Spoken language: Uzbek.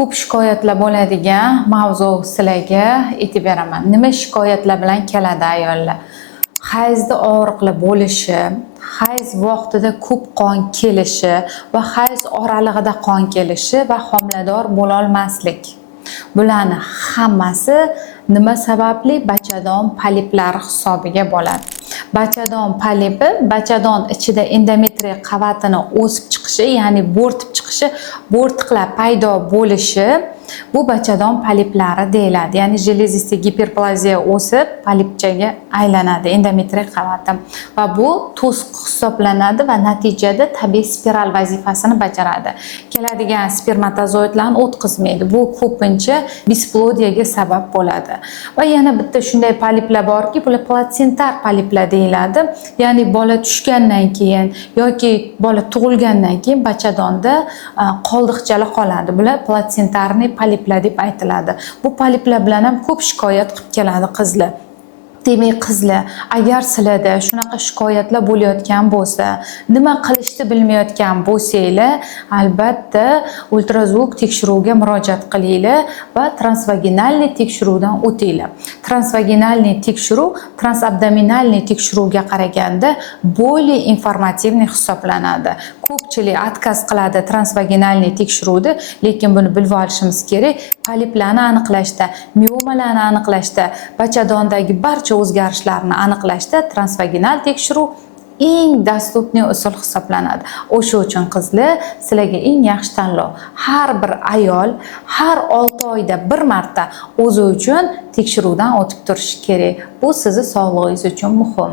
ko'p shikoyatlar bo'ladigan mavzu sizlarga aytib beraman. Nima shikoyatlar bilan keladi ayollar? Hayzda og'riqli bo'lishi, hayz vaqtida ko'p qon kelishi va hayz oralig'ida qon kelishi va homilador bo'la olmaslik. Bularni hammasi nima sababli? Bachadon poliplari hisobiga bo'ladi. Bachadon polipi, bachadon ichida endometriy qavatini o'sib chiqishi, ya'ni bo'rtib chiqishi, bo'rtiqlar paydo bo'lishi bu bachadon poliplari deyiladi. Ya'ni jelezistik giperplaziya o'sib polipchaga aylanadi endometriy qavati va bu to'siq hisoblanadi va natijada tabiiy spiral vazifasini bajaradi. Keladigan spermatozoidlarni o'tkazmaydi. Bu ko'pincha displodiyaga sabab bo'ladi. Va yana bitta shunday poliplar borki, bular platsentar poliplar deyiladi. Ya'ni bola tushgandan keyin yoki bola tug'ilgandan keyin bachadonda qoldiqchalar qoladi. Bular platsentarniy poliplar deb aytiladi. Bu poliplar bilan ham ko'p shikoyat qilib keladi qizlar. Demak qizlar, agar sizlarda shunaqa shikoyatlar bo'layotgan bo'lsa, nima qilishni bilmayotgan bo'lsanglar, albatta ultrazvuk tekshiruvga murojaat qilinglar va transvaginalniy tekshiruvdan o'tinglar. Transvaginalniy tekshiruv transabdominalniy tekshiruvga qaraganda более informativniy hisoblanadi. Ko'pchilik отказ qiladi transvaginalniy tekshiruvni, lekin buni bilib olishimiz kerak. Poliplarni aniqlashda, miomalarni aniqlashda, bachadondagi barcha o'zgarishlarni aniqlashda transvaginal tekshiruv eng dostupniy usul hisoblanadi. O'sha uchun qizlar, sizlarga eng yaxshi tanlov. Har bir ayol har 6 oyda bir marta o'zi uchun tekshiruvdan o'tib turishi kerak. Bu sizning sog'lig'ingiz uchun muhim.